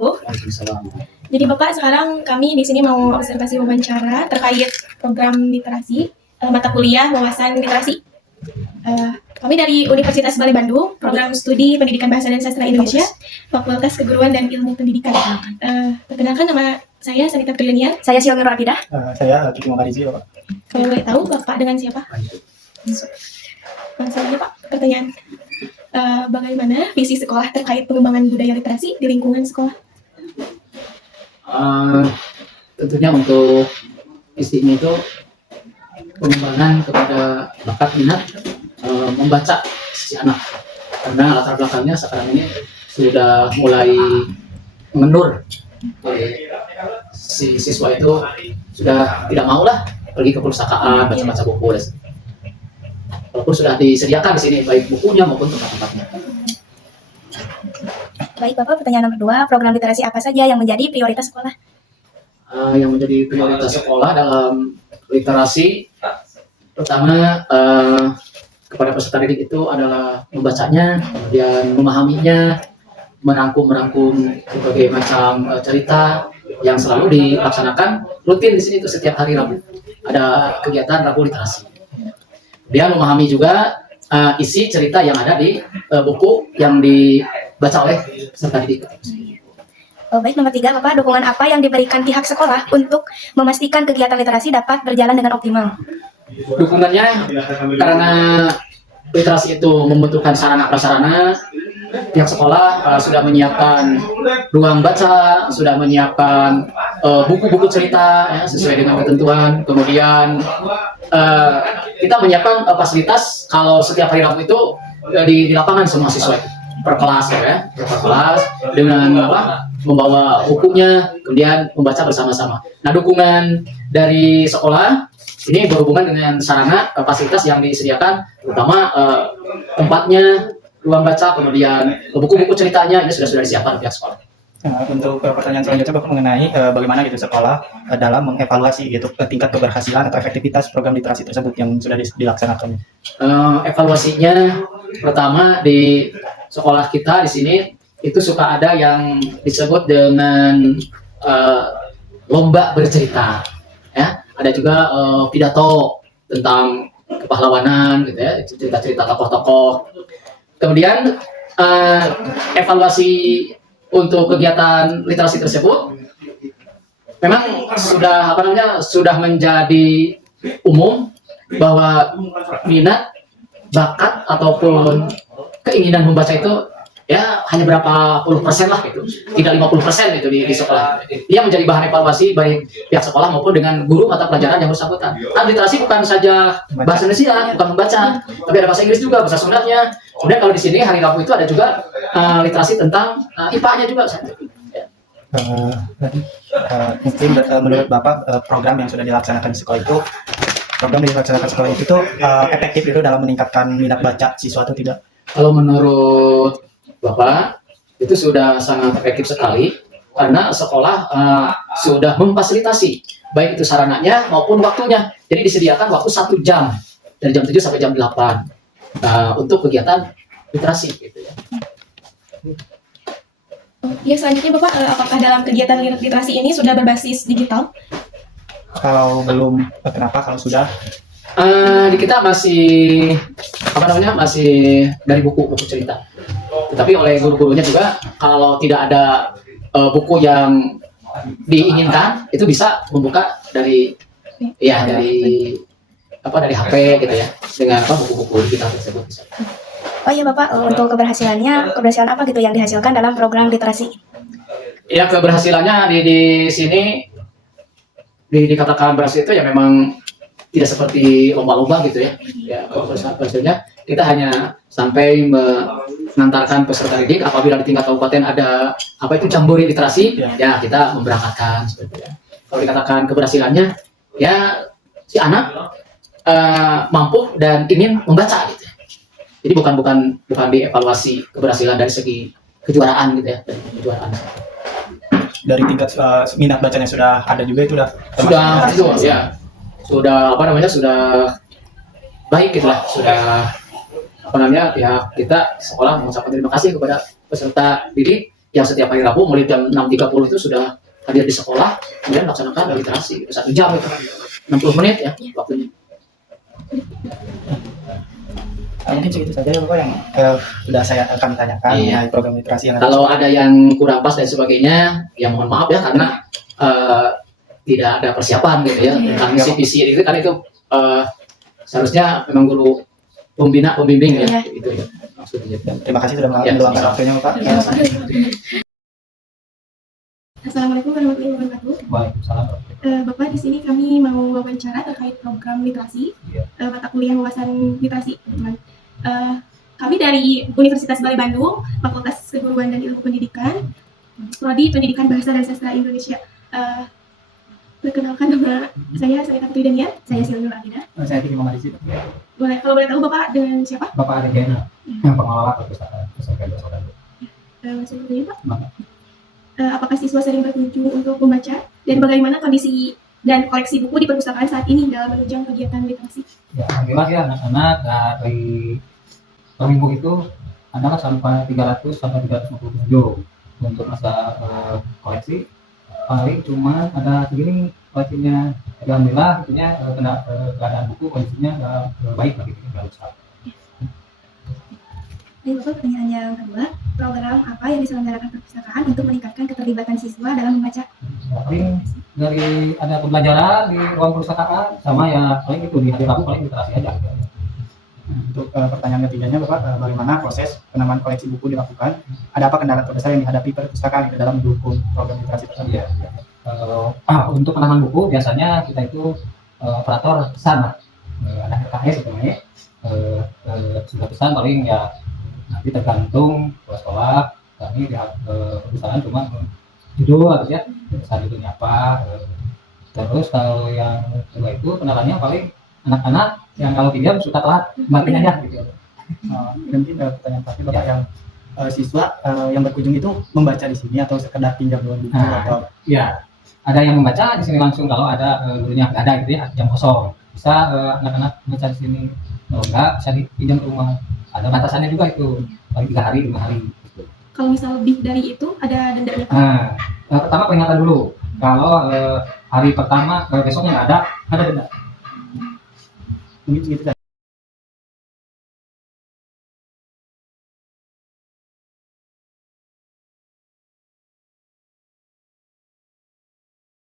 wabarakatuh. Jadi Bapak, sekarang kami di sini mau observasi wawancara terkait program literasi mata kuliah wawasan literasi. Kami dari Universitas Balai Bandung, program studi Pendidikan Bahasa dan Sastra Indonesia, Fakultas Keguruan dan Ilmu Pendidikan. Perkenalkan, nama saya Sanita Trilinia. Saya Xiaomi Rapidah. Saya Kiki Marizi, Bapak. Kalau boleh tahu Bapak dengan siapa? Langsung aja Pak, pertanyaan. Bagaimana visi sekolah terkait pengembangan budaya literasi di lingkungan sekolah? Tentunya untuk isinya itu pengembangan kepada bakat minat membaca si anak, karena latar belakangnya sekarang ini sudah mulai mengendur. Si siswa itu sudah tidak mau lah pergi ke perpustakaan baca-baca buku, walaupun sudah disediakan di sini baik bukunya maupun tempat-tempatnya. Baik Bapak, pertanyaan nomor 2, program literasi apa saja yang menjadi prioritas sekolah? Yang menjadi prioritas sekolah dalam literasi, pertama kepada peserta didik itu adalah membacanya, kemudian memahaminya, merangkum berbagai macam cerita yang selalu dilaksanakan rutin di sini itu setiap hari Rabu ada kegiatan Rabu literasi. Dia memahami juga isi cerita yang ada di buku yang dibaca oleh peserta didik. Baik, nomor 3 Bapak, dukungan apa yang diberikan pihak sekolah untuk memastikan kegiatan literasi dapat berjalan dengan optimal? Dukungannya karena literasi itu membutuhkan sarana prasarana, pihak sekolah sudah menyiapkan ruang baca, sudah menyiapkan buku-buku cerita ya, sesuai dengan ketentuan. Kemudian kita menyiapkan fasilitas kalau setiap hari Rabu itu di lapangan semua siswa itu per kelas ya, per kelas dengan membawa bukunya, kemudian membaca bersama-sama. Nah, dukungan dari sekolah ini berhubungan dengan sarana fasilitas yang disediakan, terutama tempatnya, ruang baca, kemudian buku-buku ceritanya ini sudah disiapkan pihak sekolah. Untuk pertanyaan selanjutnya Bapak mengenai bagaimana gitu sekolah dalam mengevaluasi gitu tingkat keberhasilan atau efektivitas program literasi tersebut yang sudah dilaksanakan. Evaluasinya pertama di sekolah kita di sini itu suka ada yang disebut dengan lomba bercerita, ya. Ada juga pidato tentang kepahlawanan, gitu ya, cerita-cerita tokoh-tokoh. Kemudian evaluasi untuk kegiatan literasi tersebut memang sudah menjadi umum bahwa minat, bakat ataupun keinginan membaca itu ya hanya berapa puluh persen lah gitu, tidak 50% itu di sekolah. Dia menjadi bahan evaluasi baik pihak sekolah maupun dengan guru mata pelajaran yang bersangkutan. Kan literasi bukan saja bahasa Indonesia, bukan membaca, tapi ada bahasa Inggris juga, bahasa Sundanya. Kemudian kalau di sini hari Rabu itu ada juga literasi tentang IPA-nya juga. Mungkin menurut Bapak program yang sudah dilaksanakan di sekolah itu, efektif itu dalam meningkatkan minat baca siswa atau tidak? Kalau menurut Bapak, itu sudah sangat efektif sekali karena sekolah sudah memfasilitasi baik itu sarananya maupun waktunya. Jadi disediakan waktu 1 jam dari jam 7 sampai jam 8 untuk kegiatan literasi gitu ya. Ya, selanjutnya Bapak, apakah dalam kegiatan literasi ini sudah berbasis digital? Kalau belum, kenapa? Kalau sudah? Di kita masih masih dari buku cerita. Tetapi oleh guru-gurunya juga kalau tidak ada buku yang diinginkan itu bisa membuka dari HP gitu ya, dengan buku-buku digital tersebut bisa. Oh iya Bapak, untuk keberhasilan apa gitu yang dihasilkan dalam program literasi? Ya, keberhasilannya di sini dikatakan berhasil itu ya memang tidak seperti lomba-lomba gitu ya. Ya, keberhasilannya kita hanya sampai mengantarkan peserta didik apabila di tingkat kabupaten ada jambore literasi, ya kita memberangkatkan seperti itu ya. Kalau dikatakan keberhasilannya ya si anak mampu dan ingin membaca gitu ya. Jadi bukan dievaluasi keberhasilan dari segi kejuaraan gitu ya, dari kejuaraan. Dari tingkat minat bacanya sudah ada juga itu sudah baik gitu lah, sudah pihak kita sekolah mengucapkan terima kasih kepada peserta didik yang setiap hari Rabu mulai jam 6.30 itu sudah hadir di sekolah, kemudian melaksanakan literasi 1 jam itu 60 menit ya waktunya. Mungkin segitu saja ya Bapak yang sudah saya akan tanyakan Iya. mengenai program literasi yang ada. Kalau ada yang kurang pas dan sebagainya, ya mohon maaf ya karena tidak ada persiapan gitu ya tentang misi itu kan itu seharusnya memang guru pembimbing ya gitu ya maksudnya. Terima kasih sudah Ya, meluangkan sama-sama. waktunya Bapak. Ya, Bapak. Assalamualaikum warahmatullahi wabarakatuh. Waalaikumsalam. Bapak, di sini kami mau wawancara terkait program literasi, Iya. mata kuliah wawasan literasi. Teman. Kami dari Universitas Bali Bandung, Fakultas Keguruan dan Ilmu Pendidikan, Prodi Pendidikan Bahasa dan Sastra Indonesia. Perkenalkan nama saya Sarita Putri Daniar, saya Silvia Abida. Saya Titi Muhammad Rizky, Kalau boleh tahu Bapak dengan siapa? Bapak Arigena, yang pengelola perpustakaan Pesantren Dasar Bandung. Langsung bertanya Pak. Bapak. Apakah siswa sering berkunjung untuk membaca dan bagaimana kondisi dan koleksi buku di perpustakaan saat ini dalam menunjang kegiatan literasi? Ya, alhamdulillah ya anak-anak dari per minggu itu ada sampai 300 sampai 350 pengunjung. Untuk masa koleksi paling cuma ada segini koleksinya. Jadi alhamdulillah tentunya keadaan buku kondisinya baik lah gitu, nggak rusak. Baik Bapak, pertanyaan yang kedua, program apa yang diselenggarakan perpustakaan untuk meningkatkan keterlibatan siswa dalam membaca? Ya, paling dari ada pembelajaran di ruang perpustakaan sama ya paling itu di hari Rabu paling literasi aja. Untuk pertanyaan ketiganya Bapak, bagaimana proses penambahan koleksi buku dilakukan? Ada apa kendala terbesar yang dihadapi perpustakaan di dalam mendukung program literasi tersebut? Iya. Untuk penanaman buku biasanya kita itu operator pesan lah. Ada RKS itu namanya. Sudah pesan paling ya nanti tergantung sekolah kami di perpustakaan cuma judul atau ya pesan judulnya apa. Terus kalau yang kedua itu kenalannya paling anak-anak yang kalau pinjam suka telat kembaliin aja gitu. Mungkin pertanyaan terakhir Bapak yang siswa yang berkunjung itu membaca di sini atau sekedar pinjam doang buku Nah. atau Ya, ada yang membaca di sini langsung kalau ada gurunya nggak ada gitu ya, jam kosong. Bisa anak-anak baca di sini. Kalau enggak bisa dipinjam ke rumah. Ada batasannya juga itu, paling 3 hari, 5 hari. Gitu. Kalau misal lebih dari itu ada dendanya Pak? Nah, pertama peringatan dulu. Kalau hari pertama besoknya nggak ada denda. mungkin segitu saja.